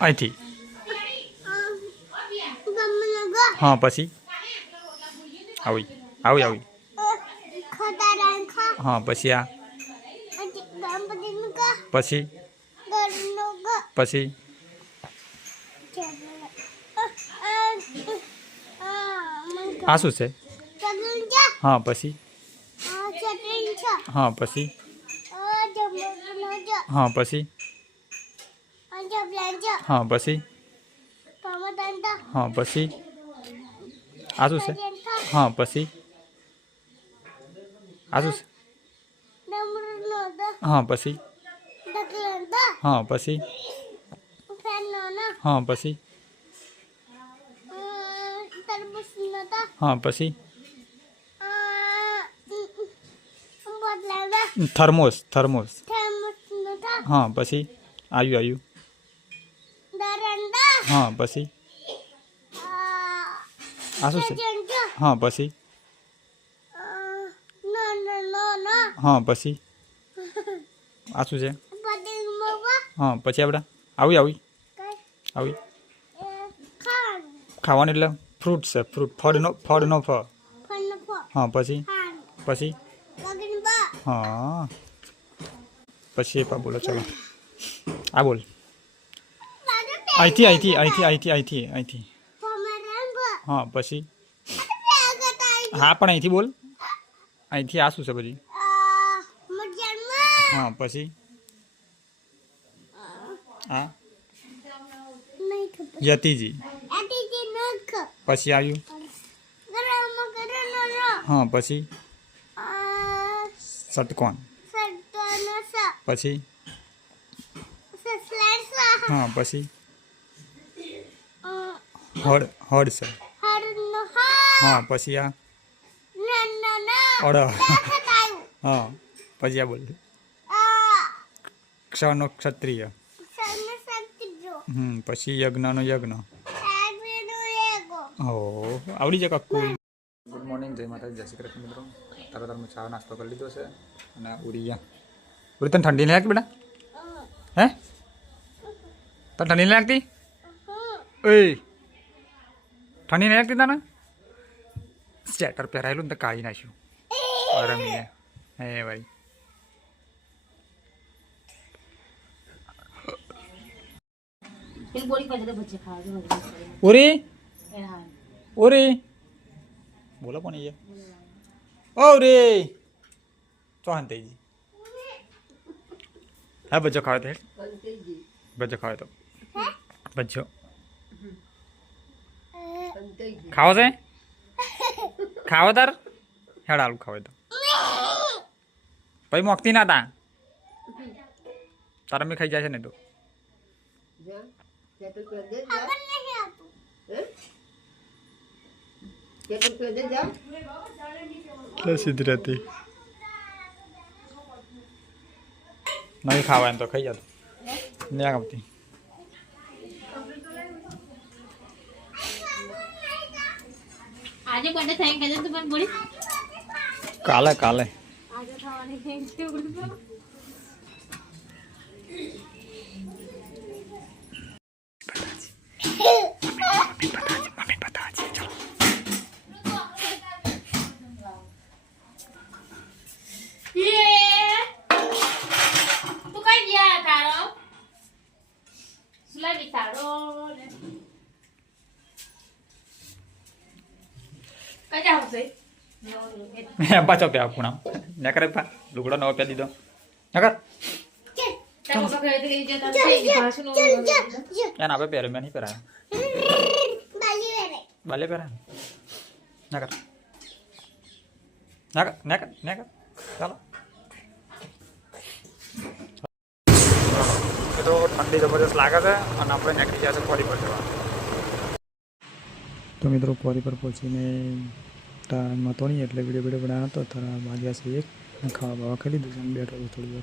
અહીંથી હા, પછી? આવી આવી આવી. હા, પછી આ. પછી? પછી? આ શું છે? હા, પછી? હા પછી? હા, પછી? હા પછી? હા પછી? આ શું છે? હા પછી? આ શું છે? હા પછી? હા પછી? હા પછી? હા પછી? Thermos thermos. હા પછી? આવ્યું આવ્યું. હા, પછી? આ શું છે? હા, પછી? હા, પછી? આ શું છે? હા, પછી આપણે આવી આવી. આવી. ખાવાનું એટલે ફ્રૂટ છે ફ્રૂટ ફળનો ફળનો ફળ હા, પછી? પછી? હા. પછી પા બોલો, ચલો. આ બોલ. અહીંથી અહીંથી અહીંથી અહીંથી અહીંથી અહીંથી હા, પછી? હા, પણ અહીંથી બોલ. અહીંથી આ શું છે પછી? હા પછી? હા? યતિજી. પછી આવ્યું? હા, પછી? ષટકોણ પછી? હા, પછી? હળ હળ છે હા પછી આ અડ હા પછી આ બોલ ક્ષનો ક્ષત્રિય હમ પછી યજ્ઞનો યજ્ઞ હો આવડી જાય કક્કુ ગુડ મોર્નિંગ જય માતાજી જય શ્રી કૃષ્ણ મિત્રો તારા તારમાં ચા નાસ્તો કરી લીધો છે અને ઉડી ગયા ઉડી તને ઠંડી નહીં લાગતી બેટા હે તને ઠંડી નહીં લાગતી ઓય ઠંડી નહીં લાગતી તને સ્વેટર પહેરાયેલું ને તો કાઢી નાખ્યું. રમીને હે ભાઈ. ઉરી? ઉરી? બોલો કોણ એ ઓ રે ચોહાન થઈ જી હા બચ્ચો ખાવે તો બચ્ચો ખાવે તો. બચ્ચો ખાવો છે? ખાવો તાર? હેડ આલુ ખાવે તો પછી મોકતી ના તા. તારા મેં ખાઈ જાય છે ને તો. સીધી રહેતી નહીં ખાવા એમ તો ખાઈ જતું નહીં ગમતી આજે બર્થડે થઈ ગયો તો પણ બોલી. કાલે કાલે. આજે ખાવાની થઈ ગઈ ગોળી મમ્મી બતાવે છે ચલો તું કઈ ગયા તારો સુલા બિચારો ને કઈ જાવ છે પાછો પ્યા પૂણા ને કરે પા લુગડો નવો પ્યા દીધો નકર. આપે એને આપણે પહેરે મેં નહીં પહેરાય. બાલે પહેરાય. નકર. નકર નકર નકર. ચાલો. એ તો ઠંડી જબરદસ્ત લાગે છે અને આપણે નીકળી જાય છે ફરી પર જવા તો મિત્રો ફરી પર પહોંચીને ટાઈમ તો નહીં, એટલે વીડિયો વીડિયો બનાવ્યો હતો. તારા વાગ્યા છે એક. ખાવા બાવા લીધું છે. બેઠો હતો થોડી વાર.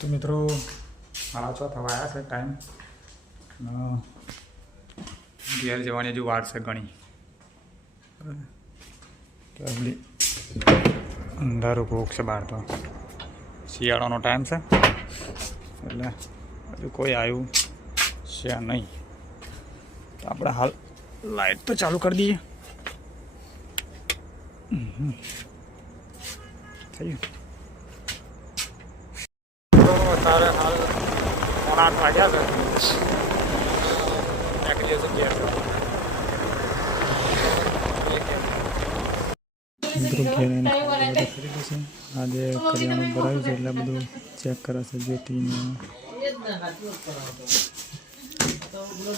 તો મિત્રો, મારા છો થવા આવ્યા છે ટાઈમ ઘેર જવાની હજુ વાર છે ઘણી. અંધારું ભૂખ છે બહાર તો. શિયાળાનો ટાઈમ છે. એટલે હજુ કોઈ આવ્યું છે નહીં. તો આપણે હાલ લાઈટ તો ચાલુ કરી દઈએ. થઈ ગયું. અત્યારે હાલ પોણા આઠ વાગ્યા છે. ઘેર આજે કરિયાણું ભરાયું છે એટલે બધું ચેક કરાશે જે જેટીને તા મને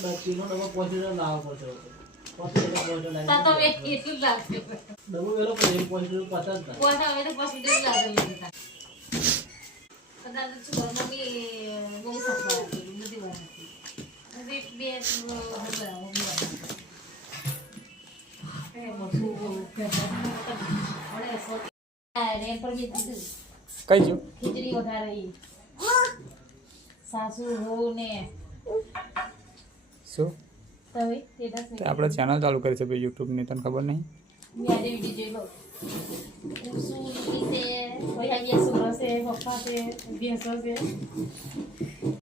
તા. કદાચ શું કરું, મમ્મી બહુ સફળ હતી, બધી વાર હતી. હવે બે બરાબર, મમ્મી બનાવે. એ બધું હવે સો- આ રેમ પર બી દીધું. કઈ જો ખીચડી વધારે સાસુ હોઉં ને શું? તો આપણે ચેનલ ચાલુ કરી છે ભાઈ યુટ્યુબની તને ખબર નહીં? છે પપ્પા છે છે